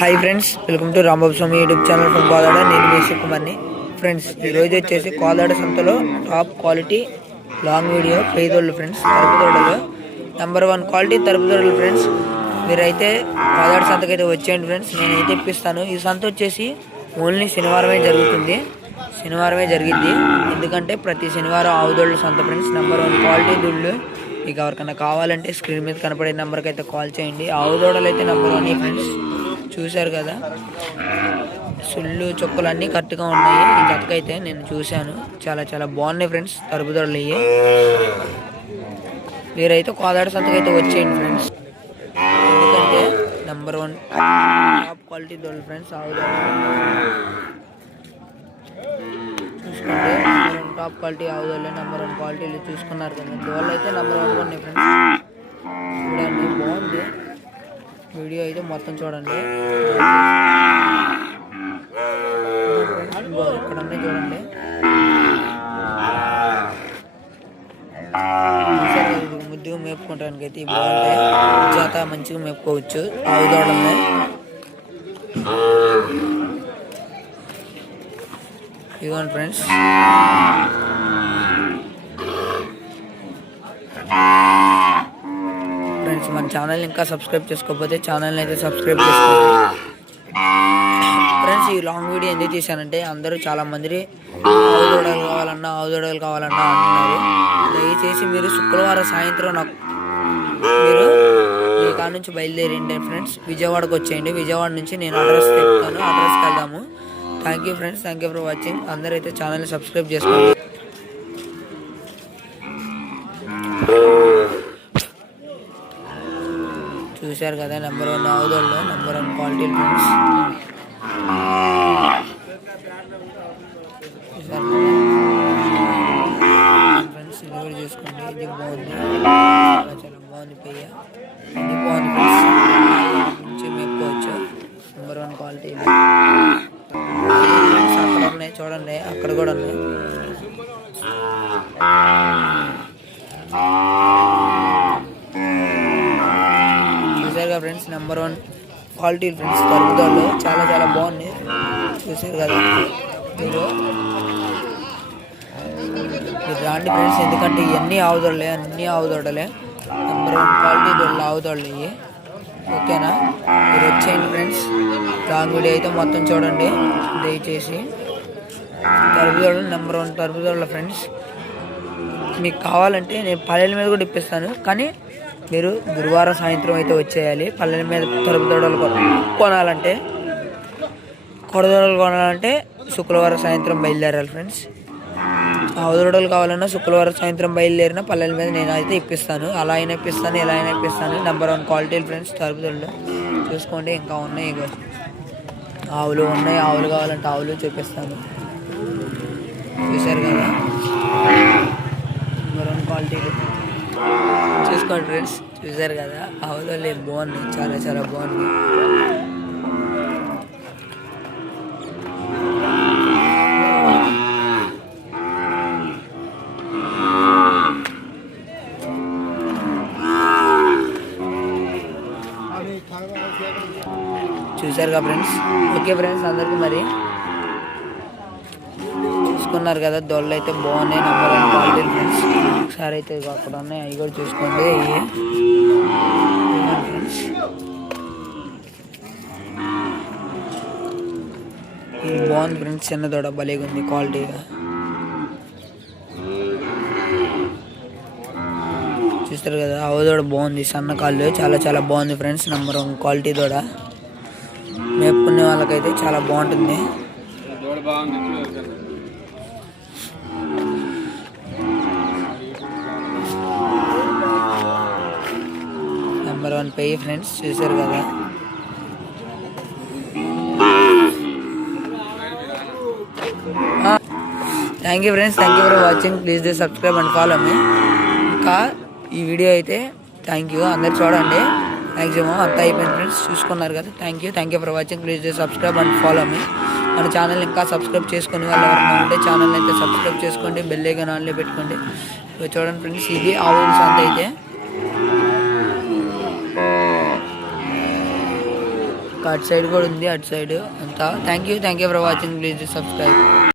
Hi friends, welcome to Rambabu Swamy YouTube channel from Kodad. నేను మీ కుమార్ని. ఫ్రెండ్స్, ఈరోజు వచ్చేసి కోదాడ సంతలో టాప్ క్వాలిటీ లాంగ్ వీడియో పేదోళ్ళు ఫ్రెండ్స్. తరుపుదోడలు నెంబర్ 1 క్వాలిటీ తరుపుదోడలు ఫ్రెండ్స్. మీరైతే కోదాడ సంతకైతే వచ్చేయండి ఫ్రెండ్స్, నేనైతే ఇప్పిస్తాను. ఈ సంత వచ్చేసి ఓన్లీ శనివారమే జరుగుతుంది, శనివారమే జరిగిద్ది. ఎందుకంటే ప్రతి శనివారం ఆవుదోళ్ళ సంత ఫ్రెండ్స్. Number 1 quality దుళ్ళు. మీకు ఎవరికైనా కావాలంటే స్క్రీన్ మీద కనపడే నెంబర్కి అయితే కాల్ చేయండి. ఆవుదోడలు అయితే నెంబర్ 1 ఫ్రెండ్స్. చూశారు కదా, సుళ్ళు చుక్కలు అన్నీ కరెక్ట్గా ఉన్నాయి. ఈ జతకైతే నేను చూశాను, చాలా చాలా బాగున్నాయి ఫ్రెండ్స్. తరుపుదోడలు అయ్యి మీరైతే కోదాడ సంతకైతే వచ్చేయండి ఫ్రెండ్స్. ఎందుకంటే నెంబర్ 1 టాప్ క్వాలిటీ దోళ్ళు ఫ్రెండ్స్. ఆవుదోడలు చూసుకుంటే నెంబర్ 1 టాప్ క్వాలిటీ ఆవుదోళ్ళే. నెంబర్ 1 క్వాలిటీలు చూసుకున్నారు కదా, దోళ్ళు అయితే నెంబర్ 1 ఉన్నాయి ఫ్రెండ్స్. చూడండి, బాగుంది. వీడియో అయితే మొత్తం చూడండి. ఇక్కడ ఉన్నాయి చూడండి. ముద్దుగా మేపుకోవడానికి అయితే బాగుంటాయి. జాత మంచిగా మేపుకోవచ్చు ఆవుదోడల్ని. ఇదిగోండి ఫ్రెండ్స్, మన ఛానల్ని ఇంకా సబ్స్క్రైబ్ చేసుకోకపోతే ఛానల్ని అయితే సబ్స్క్రైబ్ చేసుకోండి ఫ్రెండ్స్. ఈ లాంగ్ వీడియో ఎందుకు తీశానంటే అందరూ చాలామంది ఆవుదోడలు కావాలన్నా అంటున్నారు. దయచేసి మీరు శుక్రవారం సాయంత్రం మీరు మీ కాడ నుంచి బయలుదేరండి ఫ్రెండ్స్. విజయవాడకు వచ్చేయండి. విజయవాడ నుంచి నేను అడ్రస్ చెప్తాను, అడ్రస్కి వెళ్దాము. Thank you friends, thank you for watching. అందరూ అయితే ఛానల్ని సబ్స్క్రైబ్ చేసుకోండి. చూశారు కదా, నెంబర్ 1 ఆవుదోళ్ళు, నెంబర్ 1 క్వాలిటీ ఫ్రెండ్స్. చూశారు కదా ఫ్రెండ్స్, ఇది కూడా చూసుకోండి. ఇది బాగుంది, చాలా చాలా బాగుంది. పెయ్య ఇది బాగుంది ఫ్రెండ్స్, మంచిగా మేపుకోవచ్చు. నెంబర్ 1 క్వాలిటీ అక్కడ ఉన్నాయి చూడండి, అక్కడ కూడా ఉన్నాయి. Friends, number 1 quality friends. తరుపుదోళ్ళు చాలా చాలా బాగున్నాయి. చూసారు కదా మీరు రాండి ఫ్రెండ్స్, ఎందుకంటే ఇవన్నీ ఆవుదోళ్ళే, అన్నీ ఆవుదోడలే. నెంబర్ 1 క్వాలిటీ దోళ్ళు ఆవుదోళ్ళు ఇవి. ఓకేనా, మీరు వచ్చేయండి ఫ్రెండ్స్. లాంగ్ వీడియో అయితే మొత్తం చూడండి దయచేసి. తరుపుదోళ్ళు నెంబర్ 1 తరుపుదోళ్ళ ఫ్రెండ్స్. మీకు కావాలంటే నేను పల్లెల మీద కూడా ఇప్పిస్తాను, కానీ మీరు గురువారం సాయంత్రం అయితే వచ్చేయాలి. పల్లెల మీద తరుపుదోడలు కొనాలంటే శుక్రవారం సాయంత్రం బయలుదేరాలి ఫ్రెండ్స్. ఆవుదోడలు కావాలన్నా శుక్రవారం సాయంత్రం బయలుదేరిన పల్లెల మీద నేను అయితే ఇప్పిస్తాను. అలా అయినా ఇప్పిస్తాను, ఎలా అయినా ఇప్పిస్తాను. నెంబర్ 1 క్వాలిటీలు ఫ్రెండ్స్. తరుపుదోళ్ళు చూసుకోండి, ఇంకా ఉన్నాయి. ఆవులు ఉన్నాయి, ఆవులు కావాలంటే ఆవులు చూపిస్తాను. చూశారు కదా, నెంబర్ 1 క్వాలిటీలు చూసుకోండి ఫ్రెండ్స్. చూసారు కదా, ఆవుదోళ్ళు బాగున్నాయి, చాలా చాలా బాగున్నాయి. చూసారుగా ఫ్రెండ్స్. ఓకే ఫ్రెండ్స్, అందరికీ మరి చూసుకున్నారు కదా, దొళ్ళు అయితే బాగున్నాయి. Number 1 quality friends. ఒకసారి అయితే అక్కడ ఉన్నాయి, అవి కూడా చూసుకోండి. ఇది బాగుంది ఫ్రెండ్స్, చిన్న దొడ భలేగా ఉంది క్వాలిటీగా. చూస్తారు కదా, ఆవుదోడ బాగుంది, సన్న కాళ్ళు, చాలా చాలా బాగుంది ఫ్రెండ్స్. నెంబర్ 1 క్వాలిటీ దొడ. మేపుకునే వాళ్ళకైతే చాలా బాగుంటుంది. నెంబర్ 1 పెయ్యి ఫ్రెండ్స్. చూశారు కదా, thank you friends, thank you for watching. Please do subscribe and follow me. ఇంకా ఈ వీడియో అయితే థ్యాంక్ యూ, అందరు చూడండి. మ్యాక్సిమం అంతా అయిపోయింది ఫ్రెండ్స్. చూసుకున్నారు కదా, thank you for watching. Please do subscribe and follow మీ. మన ఛానల్ ఇంకా సబ్స్క్రైబ్ చేసుకుని వాళ్ళు ఎవరైనా ఉంటే ఛానల్ని అయితే సబ్స్క్రైబ్ చేసుకోండి, బెల్ ఐకాన్ ఆన్లో పెట్టుకోండి. చూడండి ఫ్రెండ్స్, ఇది ఆవుల సంత అయితే అటు సైడ్ కూడా ఉంది, అటు సైడ్ అంతా. Thank you for watching. Please subscribe.